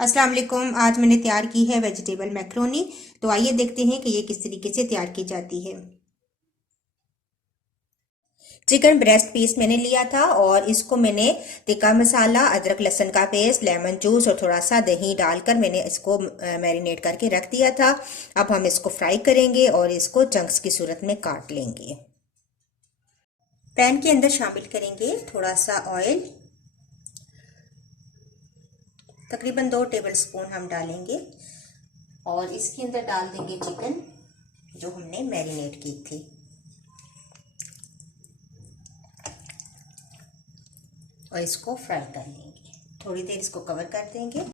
अस्सलाम वालेकुम। आज मैंने तैयार की है वेजिटेबल मैक्रोनी। तो आइए देखते हैं कि ये किस तरीके से तैयार की जाती है। चिकन ब्रेस्ट पीस मैंने लिया था और इसको मैंने टिक्का मसाला, अदरक लहसुन का पेस्ट, लेमन जूस और थोड़ा सा दही डालकर मैंने इसको मैरिनेट करके रख दिया था। अब हम इसको फ्राई करेंगे और इसको चंक्स की सूरत में काट लेंगे। पैन के अंदर शामिल करेंगे थोड़ा सा ऑयल, तकरीबन 2 टेबल स्पून हम डालेंगे और इसके अंदर डाल देंगे चिकन जो हमने मैरिनेट की थी। और इसको फ्राई कर लेंगे, थोड़ी देर इसको कवर कर देंगे।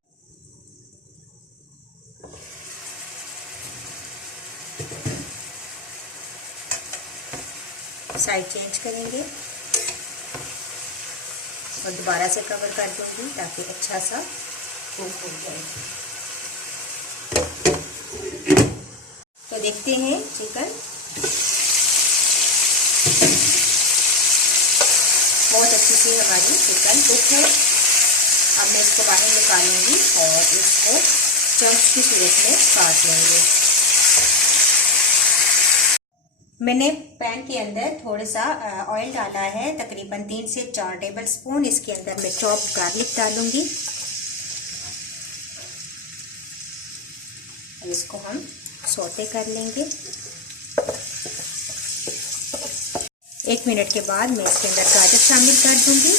साइड चेंज करेंगे और दोबारा से कवर कर दूंगी ताकि अच्छा सा कुक हो जाए। तो देखते हैं चिकन बहुत अच्छी सी हमारी चिकन कुक है। अब मैं इसको बाहर निकालूंगी और इसको चंक्स की सूरत में काट लेंगे। मैंने पैन के अंदर थोड़ा सा ऑयल डाला है, तकरीबन 3 से 4 टेबल स्पून। इसके अंदर मैं चॉप्ड गार्लिक डालूंगी और इसको हम सौटे कर लेंगे। 1 मिनट के बाद मैं इसके अंदर गाजर शामिल कर दूंगी।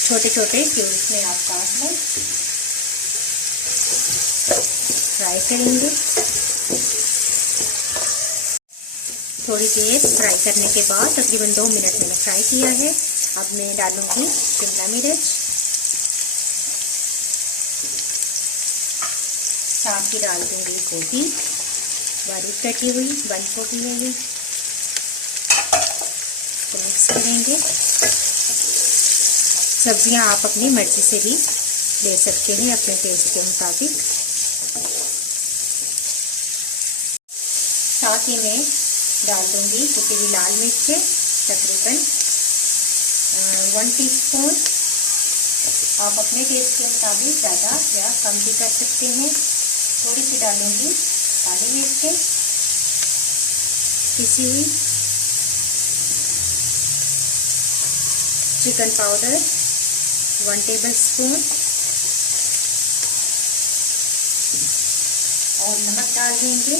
छोटे छोटे क्यूब्स में आप काट लें, फ्राई करेंगे। थोड़ी देर फ्राई करने के बाद तकरीबन 2 मिनट मैंने फ्राई किया है। अब मैं डालूंगी शिमला मिर्च, साथ ही डाल दूंगी गोभी बारीक कटी हुई, बंद गोभी है ये। तो मिक्स करेंगे। सब्जियां आप अपनी मर्जी से भी ले सकते हैं, अपने टेस्ट के मुताबिक। साथ ही में डाल दूंगी कुटी हुई लाल मिर्च, तकरीबन 1 टीस्पून। आप अपने टेस्ट के मुताबिक ज़्यादा या कम भी कर सकते हैं। थोड़ी सी डालूंगी काली मिर्च पिसी हुई, चिकन पाउडर 1 टेबल स्पून और नमक डाल देंगे।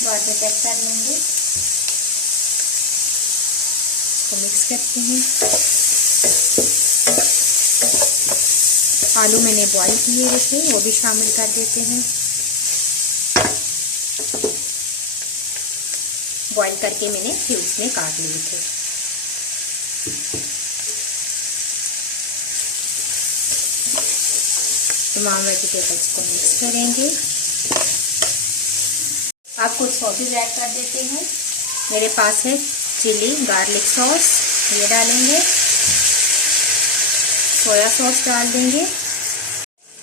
बाद में चेक कर लेंगे। इसको मिक्स करते हैं। आलू मैंने बॉईल किए हुए थे, वो भी शामिल कर देते हैं। बॉईल करके मैंने क्यूब्स में काट लिए थे। तमाम वेजिटेबल्स को मिक्स करेंगे। आप कुछ सॉसेज ऐड कर देते हैं। मेरे पास है चिली गार्लिक सॉस, ये डालेंगे। सोया सॉस डाल देंगे।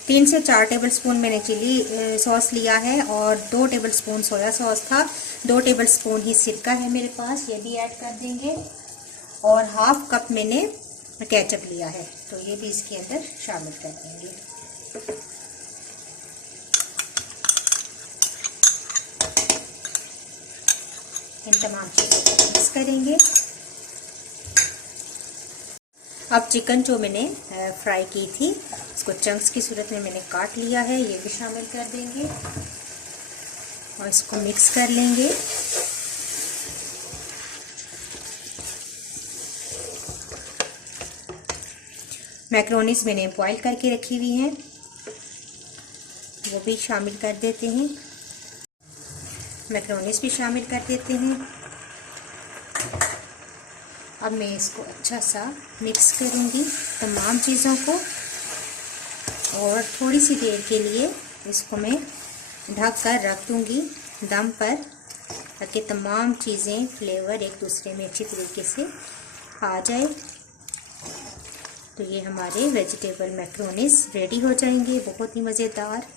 3 से 4 टेबल स्पून मैंने चिली सॉस लिया है और 2 टेबल स्पून सोया सॉस था। 2 टेबल स्पून ही सिरका है मेरे पास, ये भी ऐड कर देंगे। और हाफ कप मैंने केचप लिया है, तो ये भी इसके अंदर शामिल कर देंगे। इन तमाम चीज़ों को मिक्स करेंगे। अब चिकन जो मैंने फ्राई की थी इसको चंक्स की सूरत में मैंने काट लिया है, ये भी शामिल कर देंगे और इसको मिक्स कर लेंगे। मैक्रोनीस मैंने बॉईल करके रखी हुई हैं, वो भी शामिल कर देते हैं। मैक्रोनीस भी शामिल कर देते हैं। अब मैं इसको अच्छा सा मिक्स करूंगी तमाम चीज़ों को और थोड़ी सी देर के लिए इसको मैं ढक कर रख दूंगी दम पर, ताकि तमाम चीज़ें फ्लेवर एक दूसरे में अच्छी तरीके से आ जाए। तो ये हमारे वेजिटेबल मैक्रोनीस रेडी हो जाएंगे। बहुत ही मज़ेदार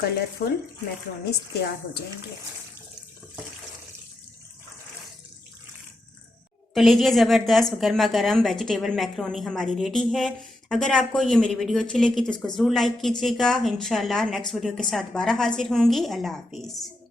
कलरफुल मैक्रोनीस तैयार हो जाएंगे। तो लीजिए, ज़बरदस्त गर्मा गर्म वेजिटेबल मैक्रोनी हमारी रेडी है। अगर आपको ये मेरी वीडियो अच्छी लगी तो इसको ज़रूर लाइक कीजिएगा। इंशाल्लाह नेक्स्ट वीडियो के साथ दोबारा हाजिर होंगी। अल्लाह हाफिज़।